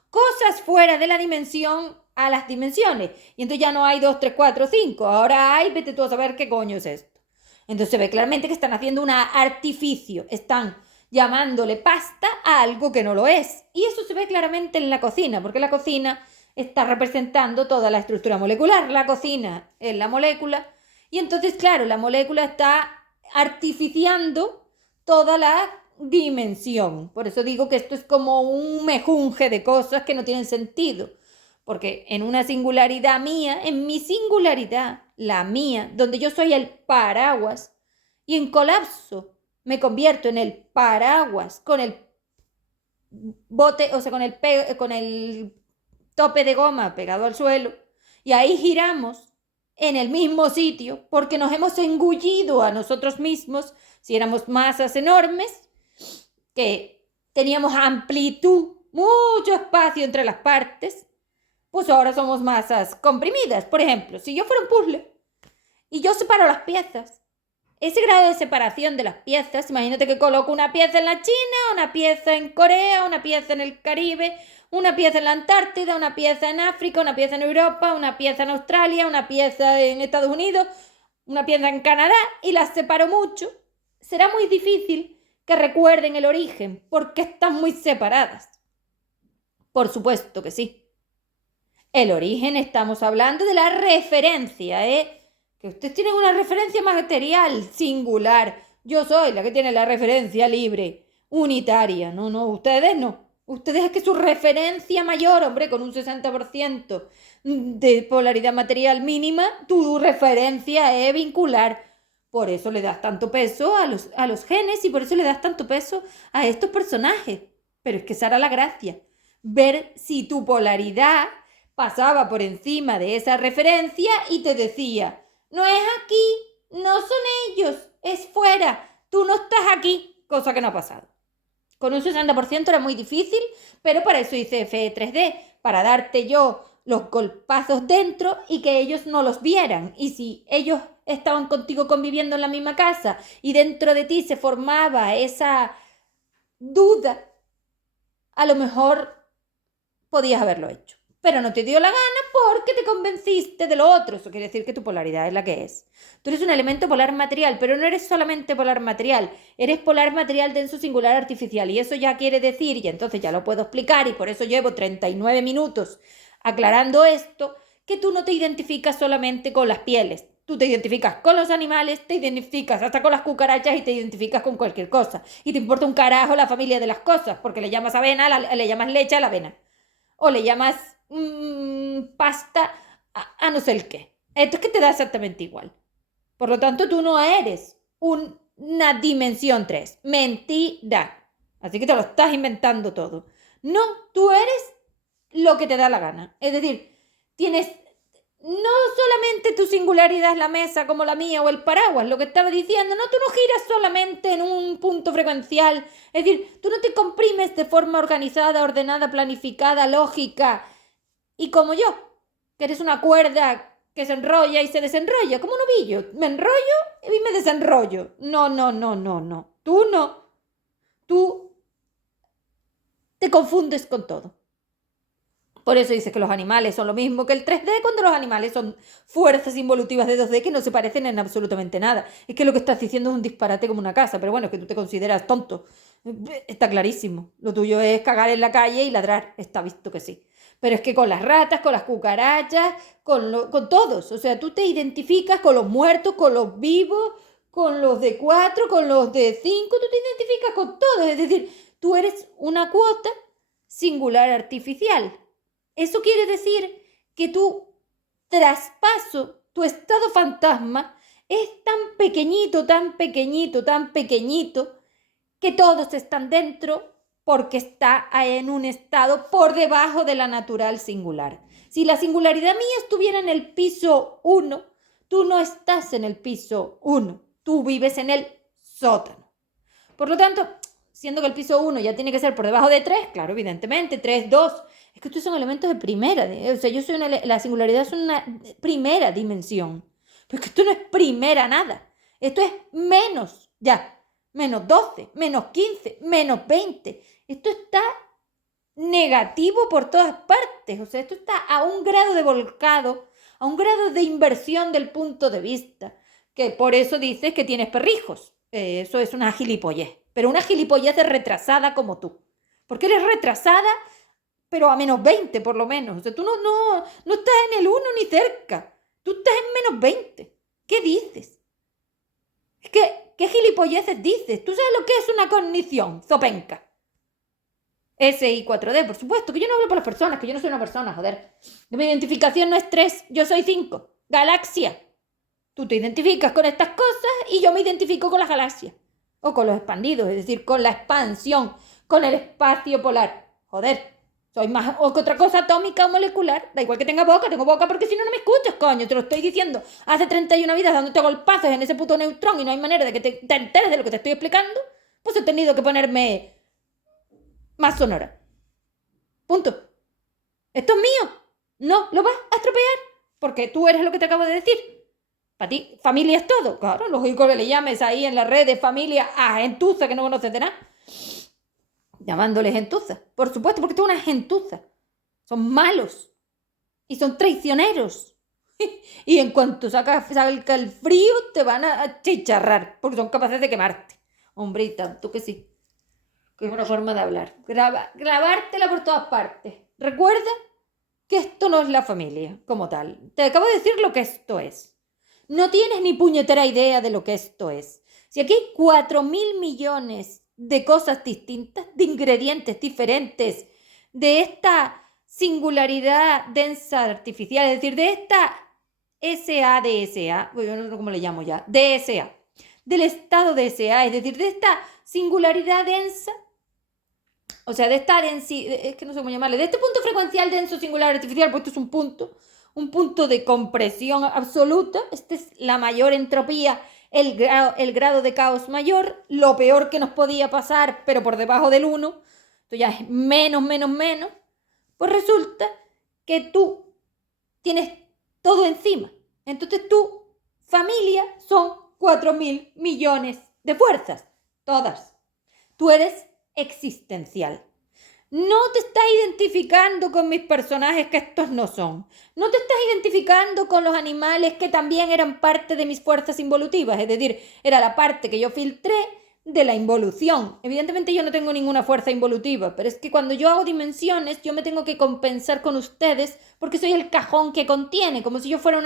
cosas fuera de la dimensión a las dimensiones? Y entonces ya no hay 2, 3, 4, 5. Ahora hay, vete tú a saber qué coño es esto. Entonces se ve claramente que están haciendo un artificio. Están llamándole pasta a algo que no lo es. Y eso se ve claramente en la cocina, porque la cocina está representando toda la estructura molecular. La cocina es la molécula. Y entonces, claro, la molécula está artificiando toda la dimensión. Por eso digo que esto es como un mejunje de cosas que no tienen sentido. Porque en una singularidad mía, en mi singularidad, la mía, donde yo soy el paraguas, y en colapso me convierto en el paraguas con el bote, o sea, con el tope de goma pegado al suelo, y ahí giramos en el mismo sitio porque nos hemos engullido a nosotros mismos. Si éramos masas enormes, que teníamos amplitud, mucho espacio entre las partes, pues ahora somos masas comprimidas. Por ejemplo, si yo fuera un puzzle y yo separo las piezas, ese grado de separación de las piezas, imagínate que coloco una pieza en la China, una pieza en Corea, una pieza en el Caribe, una pieza en la Antártida, una pieza en África, una pieza en Europa, una pieza en Australia, una pieza en Estados Unidos, una pieza en Canadá, y las separo mucho. Será muy difícil que recuerden el origen porque están muy separadas. Por supuesto que sí. El origen, estamos hablando de la referencia, que ustedes tienen una referencia material singular. Yo soy la que tiene la referencia libre, unitaria. No, ustedes no. Ustedes es que su referencia mayor, hombre, con un 60% de polaridad material mínima, tu referencia es vincular. Por eso le das tanto peso a los genes y por eso le das tanto peso a estos personajes. Pero es que esa era la gracia. Ver si tu polaridad pasaba por encima de esa referencia y te decía: no es aquí, no son ellos, es fuera, tú no estás aquí, cosa que no ha pasado. Con un 60% era muy difícil, pero para eso hice FE3D, para darte yo los golpazos dentro y que ellos no los vieran. Y si ellos estaban contigo conviviendo en la misma casa y dentro de ti se formaba esa duda, a lo mejor podías haberlo hecho. pero no te dio la gana porque te convenciste de lo otro. Eso quiere decir que tu polaridad es la que es. Tú eres un elemento polar material, pero no eres solamente polar material, eres polar material denso singular artificial. Y eso ya quiere decir, y entonces ya lo puedo explicar, y por eso llevo 39 minutos aclarando esto, que tú no te identificas solamente con las pieles. Tú te identificas con los animales, te identificas hasta con las cucarachas y te identificas con cualquier cosa. Y te importa un carajo la familia de las cosas, porque le llamas avena, le llamas leche a la avena. O le llamas pasta a no sé el qué. Esto es que te da exactamente igual. Por lo tanto, tú no eres una dimensión 3. Mentira. Así que te lo estás inventando todo. No, tú eres lo que te da la gana. Es decir, tienes no solamente tu singularidad es la mesa como la mía o el paraguas, lo que estaba diciendo, no, tú no giras solamente en un punto frecuencial, es decir, tú no te comprimes de forma organizada, ordenada, planificada, lógica, y como yo, que eres una cuerda que se enrolla y se desenrolla, como un ovillo, me enrollo y me desenrollo. No, no, no, no, no, tú no, tú te confundes con todo. Por eso dices que los animales son lo mismo que el 3D, cuando los animales son fuerzas involutivas de 2D que no se parecen en absolutamente nada. Es que lo que estás diciendo es un disparate como una casa, pero bueno, es que tú te consideras tonto. Está clarísimo. Lo tuyo es cagar en la calle y ladrar. Está visto que sí. Pero es que con las ratas, con las cucarachas, con todos. O sea, tú te identificas con los muertos, con los vivos, con los de 4, con los de 5. Tú te identificas con todos. Es decir, tú eres una cuota singular artificial. Eso quiere decir que tu traspaso, tu estado fantasma, es tan pequeñito, tan pequeñito, tan pequeñito, que todos están dentro porque está en un estado por debajo de la natural singular. Si la singularidad mía estuviera en el piso 1, tú no estás en el piso 1, tú vives en el sótano. Por lo tanto, siendo que el piso 1 ya tiene que ser por debajo de 3, claro, evidentemente, 3, 2, es que estos son elementos de primera, o sea, la singularidad es una primera dimensión, pero es que esto no es primera nada, esto es menos, ya, menos 12, menos 15, menos 20, esto está negativo por todas partes, o sea, esto está a un grado de volcado, a un grado de inversión del punto de vista, que por eso dices que tienes perrijos, eso es una gilipollez, pero una gilipollez de retrasada como tú, porque eres retrasada pero a menos 20 por lo menos. O sea, tú no estás en el 1 ni cerca. Tú estás en menos 20. ¿Qué dices? Es que, ¿qué gilipolleces dices? ¿Tú sabes lo que es una cognición zopenca? SI 4D, por supuesto, que yo no hablo por las personas, que yo no soy una persona, joder. Mi identificación no es 3, yo soy 5. Galaxia. Tú te identificas con estas cosas y yo me identifico con las galaxias. O con los expandidos, es decir, con la expansión, con el espacio polar. Joder. Soy más o que otra cosa atómica o molecular. Da igual que tenga boca, tengo boca porque si no, no me escuchas, coño. Te lo estoy diciendo hace 31 vidas dándote golpazos en ese puto neutrón y no hay manera de que te enteres de lo que te estoy explicando. Pues he tenido que ponerme más sonora. Punto. Esto es mío. No lo vas a estropear porque tú eres lo que te acabo de decir. Para ti, familia es todo. Claro, lógico que le llames ahí en las redes familia a gentuza que no conoces de nada. Llamándoles gentuza. Por supuesto, porque tú es una gentuza. Son malos. Y son traicioneros. Y en cuanto salga el frío, te van a chicharrar. Porque son capaces de quemarte. Hombre, y tanto que sí. Que es una forma de hablar. Grabártela por todas partes. Recuerda que esto no es la familia como tal. Te acabo de decir lo que esto es. No tienes ni puñetera idea de lo que esto es. Si aquí hay 4.000 millones de cosas distintas, de ingredientes diferentes, de esta singularidad densa artificial, es decir, de esta SADSA, yo no sé cómo le llamo ya, DSA, del estado DSA, es decir, de esta singularidad densa, o sea, de esta densidad, es que no sé cómo llamarle, de este punto frecuencial denso singular artificial, pues esto es un punto de compresión absoluta, esta es la mayor entropía, el grado de caos mayor, lo peor que nos podía pasar, pero por debajo del 1, esto ya es menos, menos, menos, pues resulta que tú tienes todo encima. Entonces tu familia son 4.000 millones de fuerzas, todas. Tú eres existencial. No te estás identificando con mis personajes que estos no son. No te estás identificando con los animales que también eran parte de mis fuerzas involutivas. Es decir, era la parte que yo filtré de la involución. Evidentemente yo no tengo ninguna fuerza involutiva, pero es que cuando yo hago dimensiones, yo me tengo que compensar con ustedes porque soy el cajón que contiene, como si yo fuera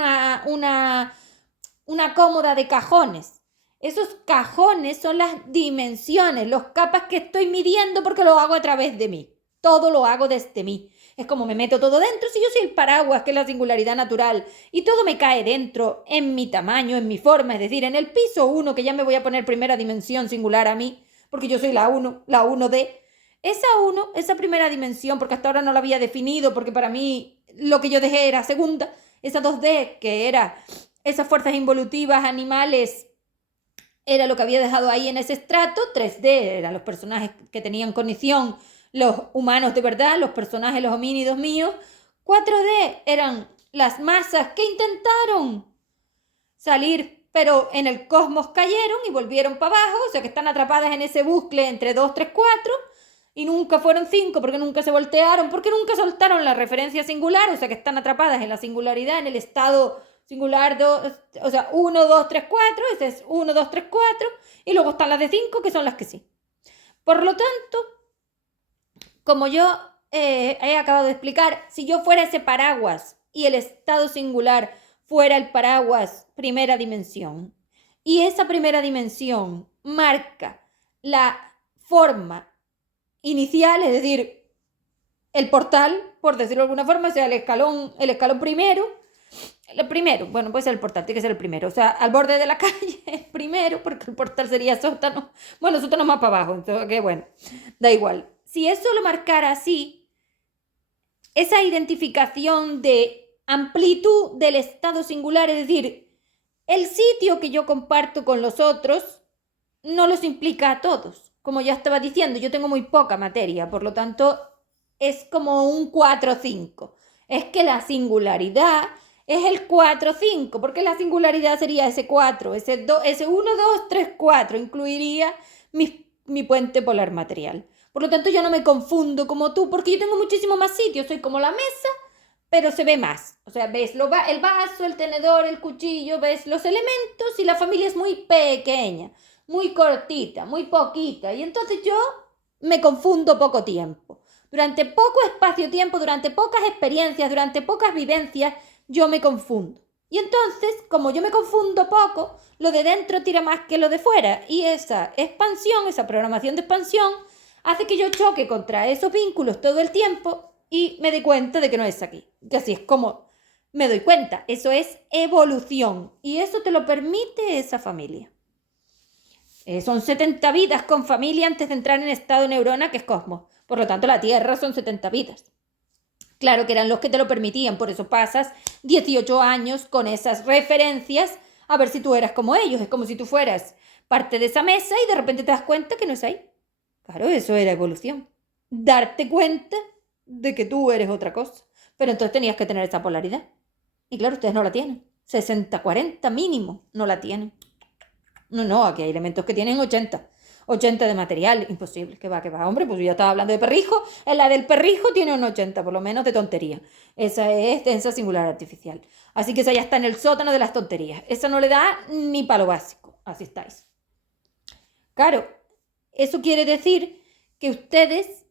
una cómoda de cajones. Esos cajones son las dimensiones, los capas que estoy midiendo porque lo hago a través de mí. Todo lo hago desde mí. Es como me meto todo dentro si yo soy el paraguas, que es la singularidad natural, y todo me cae dentro, en mi tamaño, en mi forma, es decir, en el piso 1, que ya me voy a poner primera dimensión singular a mí, porque yo soy la 1, la 1D. Esa 1, esa primera dimensión, porque hasta ahora no la había definido, porque para mí lo que yo dejé era segunda, esa 2D, que era esas fuerzas involutivas, animales, era lo que había dejado ahí en ese estrato. 3D eran los personajes que tenían cognición, los humanos de verdad, los personajes, los homínidos míos. 4D eran las masas que intentaron salir, pero en el cosmos cayeron y volvieron para abajo, o sea que están atrapadas en ese bucle entre 2, 3, 4, y nunca fueron 5 porque nunca se voltearon, porque nunca soltaron la referencia singular, o sea que están atrapadas en la singularidad, en el estado singular, o sea, 1, 2, 3, 4, ese es 1, 2, 3, 4, y luego están las de 5 que son las que sí. Por lo tanto, como yo he acabado de explicar, si yo fuera ese paraguas y el estado singular fuera el paraguas primera dimensión, y esa primera dimensión marca la forma inicial, es decir, el portal, por decirlo de alguna forma, o sea, el escalón primero, bueno, puede ser el portal, tiene que ser el primero, o sea, al borde de la calle es primero, porque el portal sería sótano, bueno, sótano más para abajo, entonces, que bueno, da igual. Si eso lo marcara así, esa identificación de amplitud del estado singular, es decir, el sitio que yo comparto con los otros no los implica a todos. Como ya estaba diciendo, yo tengo muy poca materia, por lo tanto, es como un 4-5. Es que la singularidad es el 4-5, porque la singularidad sería ese 4, ese 1, 2, 3, 4, incluiría mi puente polar material. Por lo tanto, yo no me confundo como tú, porque yo tengo muchísimo más sitios, soy como la mesa, pero se ve más. O sea, ves el vaso, el tenedor, el cuchillo, ves los elementos y la familia es muy pequeña, muy cortita, muy poquita. Y entonces yo me confundo poco tiempo. Durante poco espacio-tiempo, durante pocas experiencias, durante pocas vivencias, yo me confundo. Y entonces, como yo me confundo poco, lo de dentro tira más que lo de fuera. Y esa expansión, esa programación de expansión, hace que yo choque contra esos vínculos todo el tiempo y me dé cuenta de que no es aquí. Y así es como me doy cuenta. Eso es evolución. Y eso te lo permite esa familia. Son 70 vidas con familia antes de entrar en estado neurona, que es cosmos. Por lo tanto, la Tierra son 70 vidas. Claro que eran los que te lo permitían, por eso pasas 18 años con esas referencias a ver si tú eras como ellos. Es como si tú fueras parte de esa mesa y de repente te das cuenta que no es ahí. Claro, eso era evolución. Darte cuenta de que tú eres otra cosa. Pero entonces tenías que tener esa polaridad. Y claro, ustedes no la tienen. 60-40 mínimo no la tienen. No, aquí hay elementos que tienen 80. 80 de material, imposible, que va. Hombre, pues yo ya estaba hablando de perrijo. En la del perrijo tiene un 80, por lo menos, de tontería. Esa es densa singular artificial. Así que esa ya está en el sótano de las tonterías. Esa no le da ni palo básico. Así estáis. Claro, eso quiere decir que ustedes,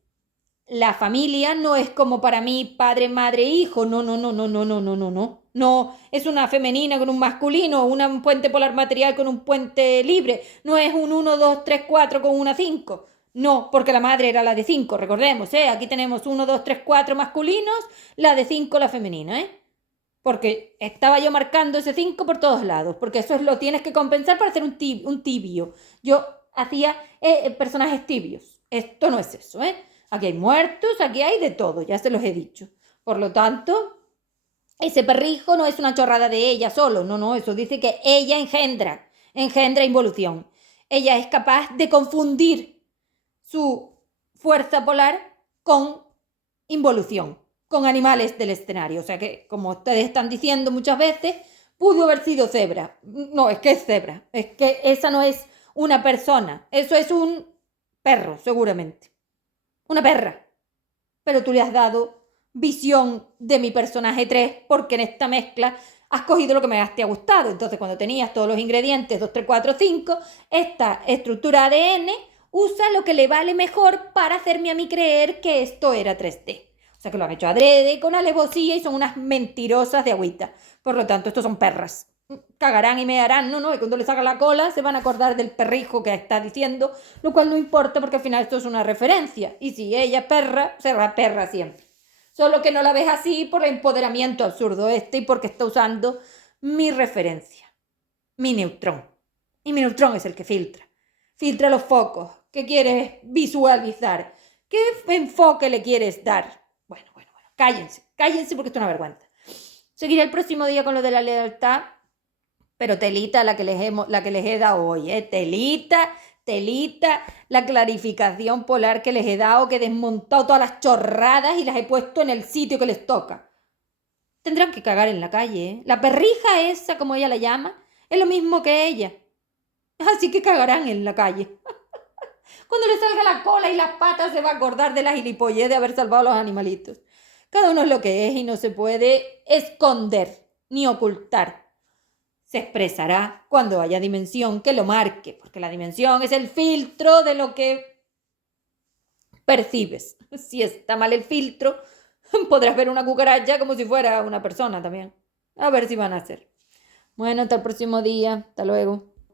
la familia, no es como para mí padre, madre, hijo. No. No, es una femenina con un masculino, un puente polar material con un puente libre. No es un 1, 2, 3, 4 con una 5. No, porque la madre era la de 5, recordemos, ¿eh? Aquí tenemos 1, 2, 3, 4 masculinos, la de 5 la femenina, ¿eh? Porque estaba yo marcando ese 5 por todos lados, porque eso lo tienes que compensar para hacer un tibio. Yo hacía personajes tibios. Esto no es eso, ¿eh? Aquí hay muertos, aquí hay de todo, ya se los he dicho. Por lo tanto, ese perrijo no es una chorrada de ella solo, no, eso dice que ella engendra involución. Ella es capaz de confundir su fuerza polar con involución, con animales del escenario. O sea que, como ustedes están diciendo muchas veces, pudo haber sido cebra. No, es que es cebra. Es que esa no es una persona. Eso es un perro, seguramente. Una perra. pero tú le has dado visión de mi personaje 3 porque en esta mezcla has cogido lo que más te ha gustado. Entonces, cuando tenías todos los ingredientes, 2, 3, 4, 5, esta estructura ADN usa lo que le vale mejor para hacerme a mí creer que esto era 3D. O sea, que lo han hecho adrede, con alevosía y son unas mentirosas de agüita. Por lo tanto, estos son perras. Cagarán y mearán, no, y cuando le sacan la cola se van a acordar del perrijo que está diciendo, lo cual no importa porque al final esto es una referencia. Y si ella es perra, será perra siempre. Solo que no la ves así por el empoderamiento absurdo y porque está usando mi referencia, mi neutrón. Y mi neutrón es el que filtra. Filtra los focos. ¿Qué quieres visualizar? ¿Qué enfoque le quieres dar? Bueno, cállense porque esto es una vergüenza. Seguiré el próximo día con lo de la lealtad, pero telita la que les he dado hoy, telita, la clarificación polar que les he dado, que he desmontado todas las chorradas y las he puesto en el sitio que les toca. Tendrán que cagar en la calle, La perrija esa, como ella la llama, es lo mismo que ella. Así que cagarán en la calle. Cuando le salga la cola y las patas se va a acordar de la gilipollez de haber salvado a los animalitos. Cada uno es lo que es y no se puede esconder ni ocultar. Se expresará cuando haya dimensión que lo marque, porque la dimensión es el filtro de lo que percibes. Si está mal el filtro, podrás ver una cucaracha como si fuera una persona también. A ver si van a hacer. Bueno, hasta el próximo día. Hasta luego.